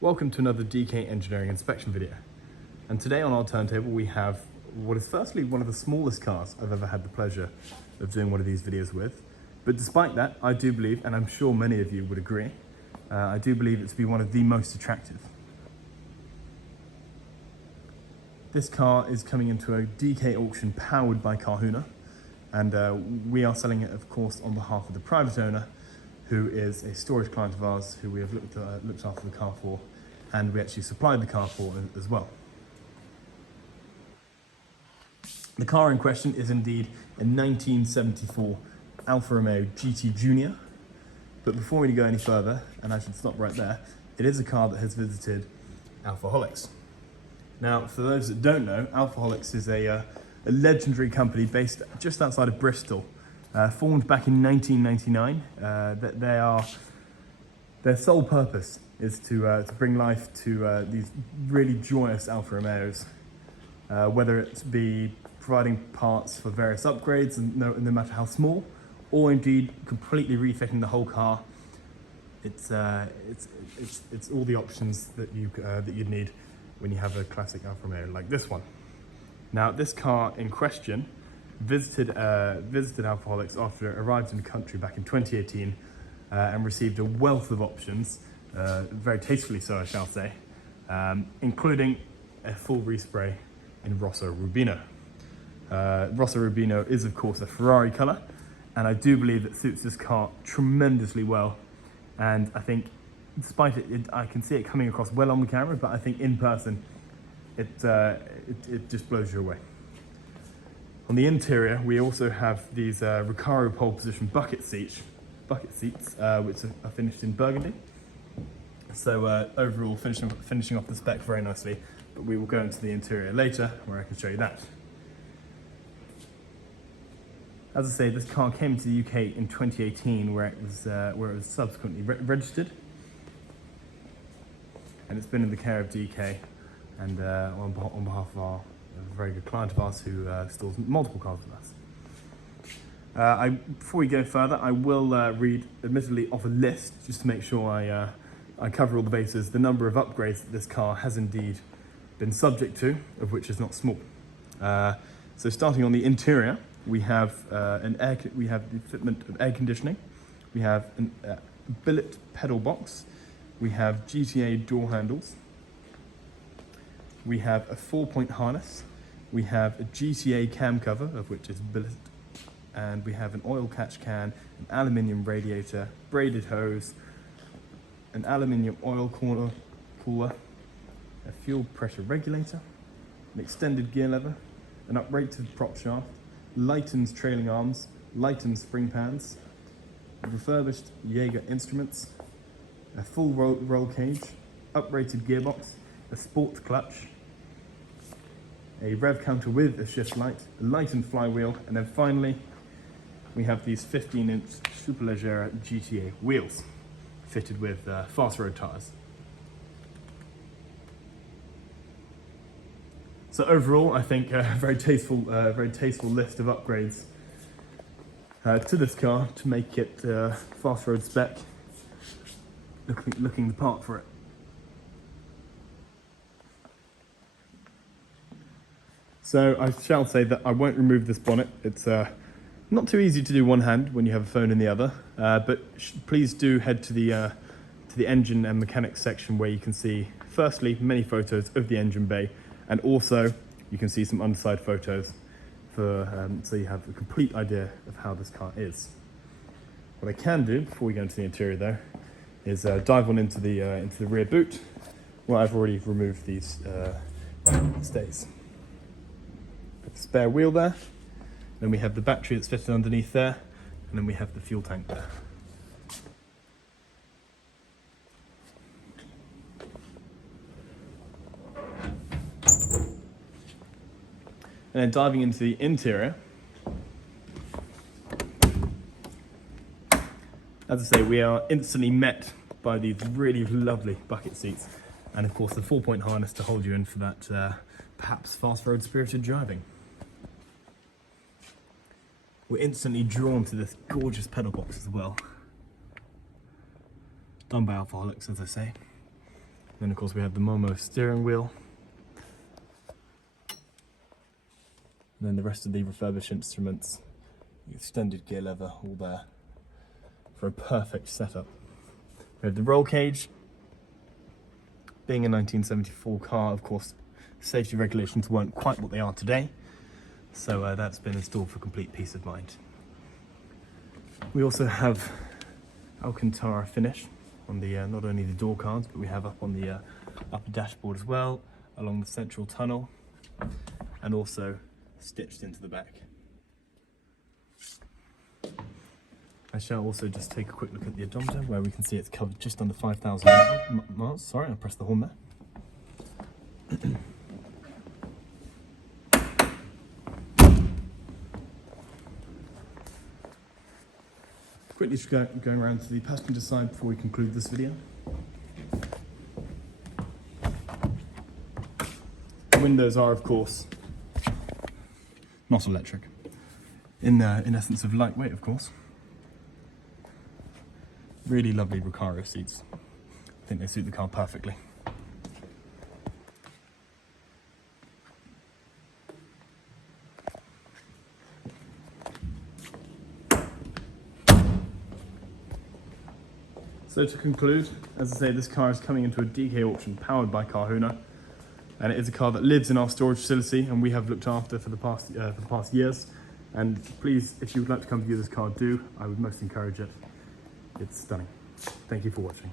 Welcome to another DK Engineering inspection video. And today on our turntable we have what is firstly one of the smallest cars I've ever had the pleasure of doing one of these videos with. But despite that, I do believe, and I'm sure many of you would agree, I do believe it to be one of the most attractive. This car is coming into a DK auction powered by Kahuna, and we are selling it, of course, on behalf of the private owner, who is a storage client of ours who we have looked after the car for, and we actually supplied the car for as well. The car in question is indeed a 1974 Alfa Romeo GT Junior. But before we go any further, and I should stop right there, it is a car that has visited Alfaholics. Now, for those that don't know, Alfaholics is a legendary company based just outside of Bristol, formed back in 1999. Their sole purpose is to bring life to these really joyous Alfa Romeos, whether it be providing parts for various upgrades, and no matter how small, or indeed completely refitting the whole car. It's all the options that you'd need when you have a classic Alfa Romeo like this one. Now, this car in question visited Alfaholics after it arrived in the country back in 2018 and received a wealth of options, very tastefully so, I shall say, including a full respray in Rosso Rubino. Rosso Rubino is, of course, a Ferrari colour, and I do believe it suits this car tremendously well. And I think, despite it, I can see it coming across well on the camera, but I think in person, it just blows you away. On the interior, we also have these Recaro pole position bucket seats, which are finished in burgundy. So overall, finishing off the spec very nicely, but we will go into the interior later, where I can show you that. As I say, this car came to the UK in 2018, where it was subsequently registered, and it's been in the care of DK, and on behalf of a very good client of ours who stores multiple cars with us. Before we go further, I will read, admittedly off a list, just to make sure I cover all the bases, the number of upgrades that this car has indeed been subject to, of which is not small. So starting on the interior, we have the fitment of air conditioning, we have a billet pedal box, we have GTA door handles, we have a 4-point harness, we have a GTA cam cover, of which is billet, and we have an oil catch can, an aluminium radiator, braided hose, an aluminium oil cooler, a fuel pressure regulator, an extended gear lever, an uprated prop shaft, Leighton's trailing arms, Leighton's spring pans, refurbished Jaeger instruments, a full roll cage, uprated gearbox, a sports clutch, a rev counter with a shift light, a Leighton flywheel, and then finally we have these 15-inch Superleggera GTA wheels fitted with fast road tyres. So overall, I think a very tasteful list of upgrades to this car to make it fast road spec, looking the part for it. So I shall say that I won't remove this bonnet. It's not too easy to do one hand when you have a phone in the other, but please do head to the engine and mechanics section, where you can see, firstly, many photos of the engine bay, and also you can see some underside photos so you have a complete idea of how this car is. What I can do before we go into the interior though is dive on into the rear boot, where I've already removed these stays. Put the spare wheel there, then we have the battery that's fitted underneath there, and then we have the fuel tank there. And then diving into the interior, as I say, we are instantly met by these really lovely bucket seats, and of course the 4-point harness to hold you in for that perhaps fast road spirited driving. We're instantly drawn to this gorgeous pedal box as well, done by Alfaholics, as I say. Then of course we have the Momo steering wheel. And then the rest of the refurbished instruments, the extended gear lever, all there for a perfect setup. We have the roll cage. Being a 1974 car, of course, safety regulations weren't quite what they are today, so that's been installed for complete peace of mind. We also have Alcantara finish on the not only the door cards, but we have up on the upper dashboard as well, along the central tunnel, and also stitched into the back. I shall also just take a quick look at the odometer, where we can see it's covered just under 5,000 miles. Sorry, I pressed the horn there. Quickly just going around to the passenger side before we conclude this video. The windows are, of course, not electric. In essence of lightweight, of course. Really lovely Recaro seats. I think they suit the car perfectly. So to conclude, as I say, this car is coming into a DK auction powered by Carhuna, and it is a car that lives in our storage facility and we have looked after for the past years. And please, if you would like to come view this car, do. I would most encourage it. It's stunning. Thank you for watching.